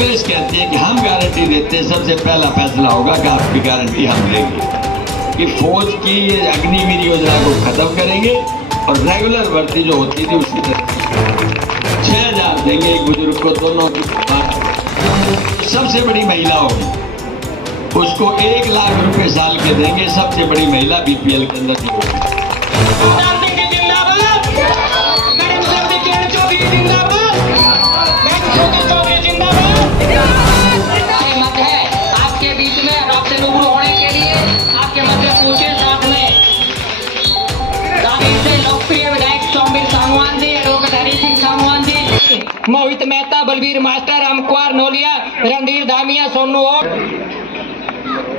कांग्रेस कहती है कि हम गारंटी देते हैं, सबसे पहला फैसला होगा कि आपकी गारंटी हम लेंगे कि फौज की ये अग्निवीर योजना को खत्म करेंगे और रेगुलर भर्ती जो होती थी उसकी तरफ 6,000 देंगे एक बुजुर्ग को, दोनों की सबसे बड़ी महिला होगी उसको 1 लाख रुपए साल के देंगे, सबसे बड़ी महिला बीपीएल के अंदर जो होगी। आपके बीच में आपसे रूबरू होने के लिए आपके मध्य पूछे साथ में दावी से लोकप्रिय विधायक सोमवीर सांगवान जी, एडवोकेट हरि सिंह सांगवान जी, मोहित मेहता, बलबीर मास्टर, रामकुमार नोलिया, रणधीर धामिया, सोनू और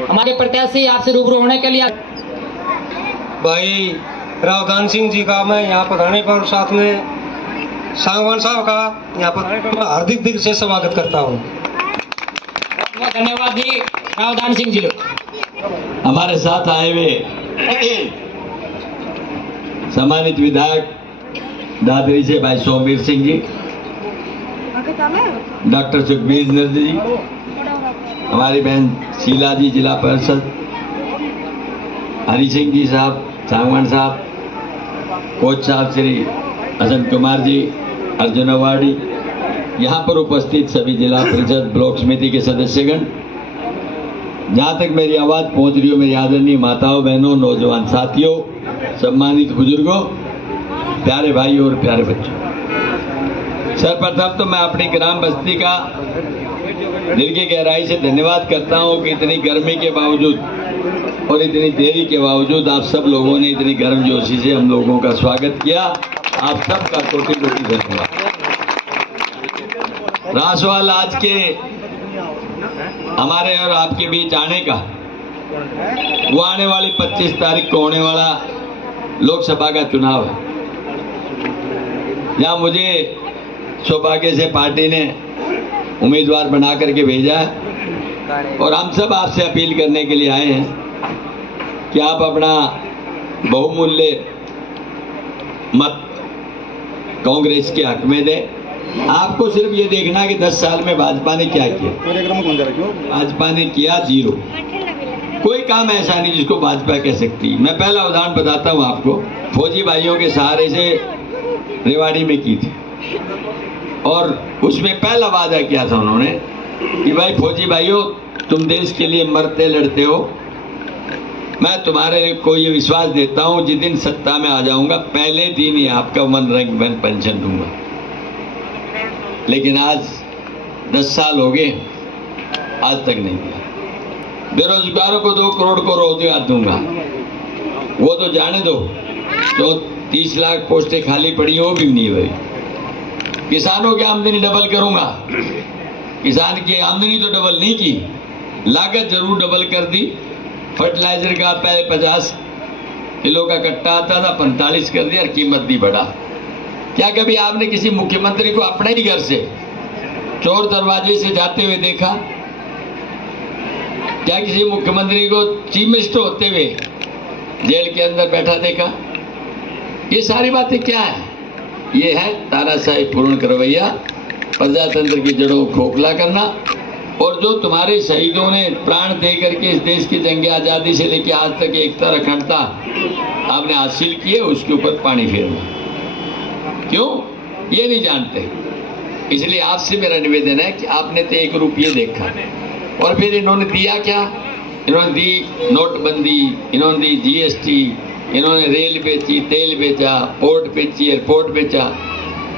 हमारे प्रत्याशी आपसे रूबरू होने के लिए भाई रावधान सिंह जी का मैं यहाँ पर आने पर साथ में सांगवान साहब का यहाँ पर हार्दिक दिल से स्वागत करता हूँ। धन्यवाद जी रावधान सिंह जी। हमारे साथ आए हुए सम्मानित विधायक दादरी से भाई सोमवीर सिंह जी, डॉक्टर सुखबीर नंद जी, हमारी बहन शीला जी जिला परिषद, हरि सिंह जी साहब, सांगवान साहब, कोच साहब श्री हसन कुमार जी, अर्जुन अवार्डी, यहाँ पर उपस्थित सभी जिला परिषद ब्लॉक समिति के सदस्यगण, जहाँ तक मेरी आवाज़ पहुँच रही हो मेरी आदरणीय माताओं बहनों नौजवान साथियों, सम्मानित बुजुर्गों, प्यारे भाई और प्यारे बच्चों, सर्वप्रथम तो मैं अपनी ग्राम बस्ती का दिल की गहराई से धन्यवाद करता हूँ कि इतनी गर्मी के बावजूद और इतनी देरी के बावजूद आप सब लोगों ने इतनी गर्मजोशी से हम लोगों का स्वागत किया। आप सबका कोटि कोटि धन्यवाद। रासवाल आज के हमारे और आपके बीच आने का वो आने वाली 25 तारीख को होने वाला लोकसभा का चुनाव है, जहाँ मुझे सौभाग्य से पार्टी ने उम्मीदवार बना करके भेजा है और हम सब आपसे अपील करने के लिए आए हैं कि आप अपना बहुमूल्य मत कांग्रेस के हक में दें। आपको सिर्फ ये देखना कि 10 साल में भाजपा ने क्या किया। भाजपा ने किया 0, कोई काम ऐसा नहीं जिसको भाजपा कह सकती। मैं पहला उदाहरण बताता हूँ आपको, फौजी भाइयों के सहारे से रेवाड़ी में की थी और उसमें पहला वादा किया था उन्होंने कि भाई फौजी भाइयों तुम देश के लिए मरते लड़ते हो, मैं तुम्हारे को ये विश्वास देता हूं जिस दिन सत्ता में आ जाऊंगा पहले दिन ही आपका मनरेगा पेंशन दूंगा। लेकिन आज 10 साल हो गए, आज तक नहीं दिया। बेरोजगारों को 2 करोड़ को रोजगार दूंगा, वो तो जाने दो, जो 30 लाख पोस्टें खाली पड़ी वो भी नहीं हुई। किसानों की आमदनी डबल करूंगा, किसान की आमदनी तो डबल नहीं की, लागत जरूर डबल कर दी। फर्टिलाइजर का पहले 50 किलो का कट्टा आता था 45 कर दिया और कीमत भी बढ़ा। क्या कभी आपने किसी मुख्यमंत्री को अपने ही घर से चोर दरवाजे से जाते हुए देखा? क्या किसी मुख्यमंत्री को चीफ मिनिस्टर होते हुए जेल के अंदर बैठा देखा? ये सारी बातें क्या है? ये है तानाशाही पूर्ण करवैया, प्रजातंत्र की जड़ों को खोखला करना, और जो तुम्हारे शहीदों ने प्राण दे करके इस देश की जंग आज़ादी से लेकर आज तक एकता अखंडता आपने हासिल की है, उसके ऊपर पानी फेरना। क्यों? ये नहीं जानते। इसलिए आपसे मेरा निवेदन है कि आपने तो 1 रुपये देखा और फिर इन्होंने दिया क्या? इन्होंने दी नोटबंदी, इन्होंने दी जीएसटी, इन्होंने रेल बेची, तेल बेचा, पोर्ट बेची, एयरपोर्ट बेचा,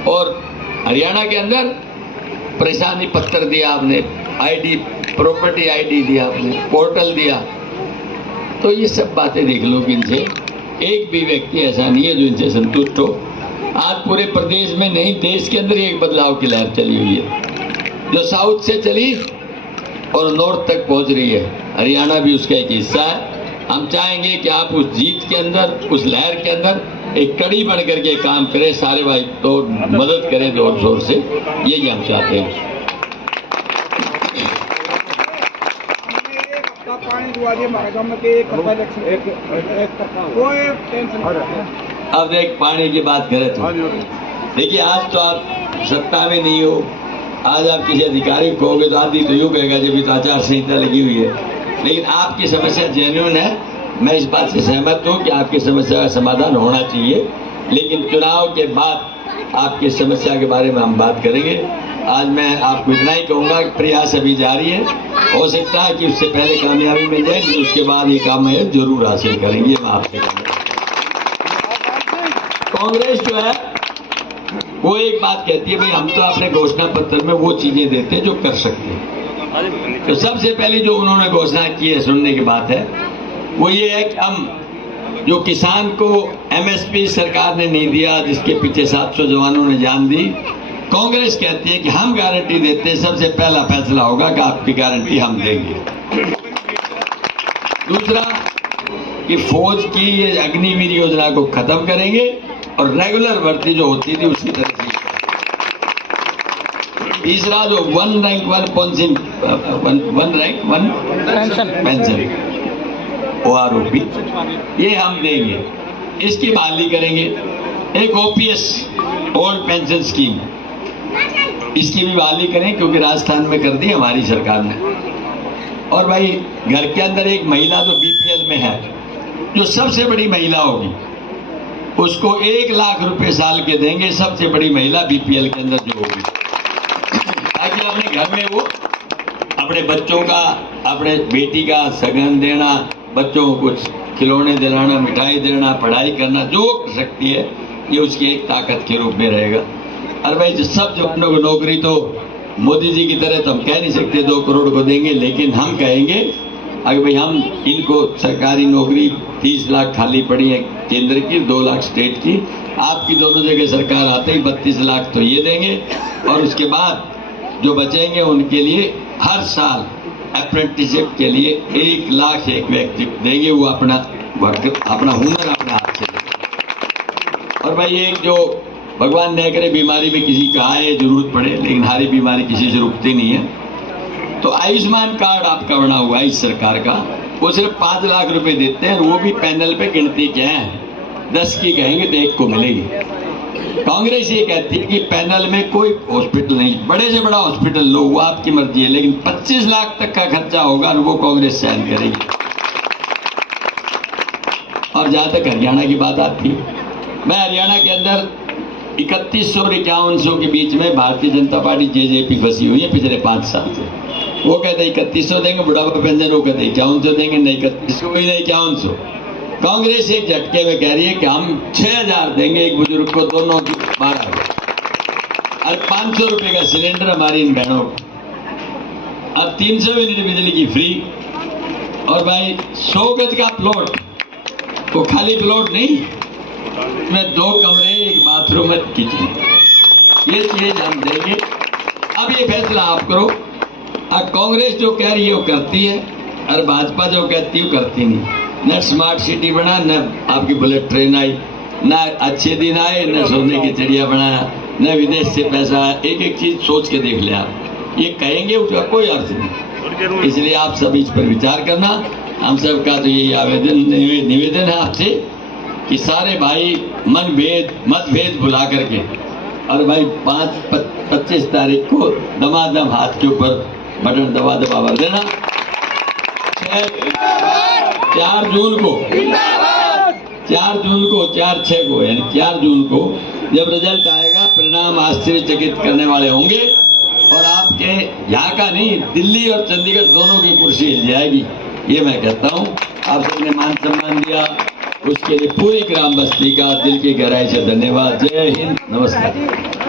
और हरियाणा के अंदर परेशानी पत्र दिया आपने, आईडी प्रॉपर्टी आईडी दिया आपने, पोर्टल दिया। तो ये सब बातें देख लो कि इनसे एक भी व्यक्ति ऐसा नहीं है जो इनसे संतुष्ट हो। आज पूरे प्रदेश में नहीं देश के अंदर एक बदलाव की लहर चली हुई है, जो साउथ से चली और नॉर्थ तक पहुंच रही है। हरियाणा भी उसका एक हिस्सा है। हम चाहेंगे कि आप उस जीत के अंदर, उस लहर के अंदर एक कड़ी बन करके काम करें, सारे भाई तो मदद करें जोर शोर से, यही हम चाहते हैं। अब देख पानी की बात करें तो देखिए, आज तो आप सत्ता में नहीं हो, आज आप किसी अधिकारी को कहोगे तो आदि तो यूँ कहेगा जब तो आचार संहिता लगी हुई है, लेकिन आपकी समस्या जेन्युइन है। मैं इस बात से सहमत हूँ कि आपकी समस्या का समाधान होना चाहिए, लेकिन चुनाव के बाद आपकी समस्या के बारे में हम बात करेंगे। आज मैं आपको इतना ही कहूँगा कि प्रयास अभी जारी है, हो सकता है कि उससे पहले कामयाबी मिल जाए, लेकिन उसके बाद ये काम है जरूर हासिल करेंगे। मैं आपसे कांग्रेस जो है वो एक बात कहती है, भाई हम तो अपने घोषणा पत्र में वो चीजें देते हैं जो कर सकते हैं। तो सबसे पहले जो उन्होंने घोषणा की है, सुनने की बात है, वो ये है कि हम जो किसान को एमएसपी सरकार ने नहीं दिया, जिसके पीछे 700 जवानों ने जान दी, कांग्रेस कहती है कि हम गारंटी देते हैं, सबसे पहला फैसला होगा कि आपकी गारंटी हम देंगे। दूसरा कि फौज की ये अग्निवीर योजना को खत्म करेंगे और रेगुलर भर्ती जो होती थी उसी तरह से। तीसरा जो one rank one pension OROP ये हम देंगे, इसकी बहाली करेंगे। एक OPS ओल्ड पेंशन स्कीम, इसकी भी बहाली करें, क्योंकि राजस्थान में कर दी हमारी सरकार ने। और भाई घर के अंदर एक महिला जो BPL में है, जो सबसे बड़ी महिला होगी, उसको 1 लाख रुपए साल के देंगे, सबसे बड़ी महिला BPL के अंदर जो होगी, ताकि अपने घर में वो अपने बच्चों का, अपने बेटी का सगन देना, बच्चों को कुछ खिलौने दिलाना, मिठाई देना, पढ़ाई करना, जो कर सकती है, ये उसकी एक ताकत के रूप में रहेगा। और भाई सब जवानों को नौकरी तो मोदी जी की तरह तो हम कह नहीं सकते 2 करोड़ को देंगे, लेकिन हम कहेंगे अगर भाई हम इनको सरकारी नौकरी 30 लाख खाली पड़ी है केंद्र की, 2 लाख स्टेट की, आपकी दोनों जगह सरकार आते ही 32 लाख तो ये देंगे, और उसके बाद जो बचेंगे उनके लिए हर साल अप्रेंटिसशिप के लिए 1 लाख एक व्यक्ति देंगे, वो अपना हुनर अपने हाथ से देंगे। और भाई एक जो भगवान न करे बीमारी में किसी का आए, जरूरत पड़े, लेकिन हरी बीमारी किसी से रुकती नहीं है, तो आयुष्मान कार्ड आपका बना हुआ है इस सरकार का, वो सिर्फ 5 लाख रुपए देते हैं, और वो भी पैनल पे गिनती के हैं, 10 की कहेंगे तो 1 को मिलेगी। कांग्रेस ये कहती है कि पैनल में कोई हॉस्पिटल नहीं, बड़े से बड़ा हॉस्पिटल लो, वो आपकी मर्जी है, लेकिन 25 लाख तक का खर्चा होगा और वो कांग्रेस सहन करेगी। और जहां तक हरियाणा की बात आती है, मैं हरियाणा के अंदर 3100 और 5100 के बीच में भारतीय जनता पार्टी JJP फंसी हुई है पिछले 5 साल से। वो कहते 3100 देंगे बुढ़ापा पेंशन, वो कहते 5100 देंगे, नहीं 3100 नहीं 5100। कांग्रेस एक झटके में कह रही है कि हम 6000 देंगे एक बुजुर्ग को, दोनों की 12,000, और 500 रुपए का सिलेंडर हमारी इन बहनों को, और 300 यूनिट बिजली की फ्री। और भाई 100 गज का प्लॉट, वो खाली प्लॉट नहीं, में 2 कमरे, 1 बाथरूम में किचन, ये चीज हम देंगे। अब ये फैसला आप करो। अब कांग्रेस जो कह रही है वो करती है, और भाजपा जो कहती है वो करती नहीं। न स्मार्ट सिटी बना, न आपकी बुलेट ट्रेन आई, न अच्छे दिन आए, न सोने की चिड़िया बनाया, न विदेश से पैसा आया। एक एक चीज सोच के देख ले आप, ये कहेंगे उसका कोई अर्थ नहीं। इसलिए आप सब इस पर विचार करना। हम सबका तो यही निवेदन है आपसे कि सारे भाई मतभेद भुला करके, और भाई 25 तारीख को दमादम हाथ के ऊपर बटन दबा भर देना। 4 जून को 4-6 को यानी 4 जून को जब रिजल्ट आएगा, परिणाम आश्चर्यचकित करने वाले होंगे, और आपके यहाँ का नहीं, दिल्ली और चंडीगढ़ दोनों की कुर्सी हिल जाएगी। ये मैं कहता हूँ। आप सबने मान सम्मान दिया, उसके लिए पूरी ग्राम बस्ती का दिल की गहराई से धन्यवाद। जय हिंद, नमस्कार।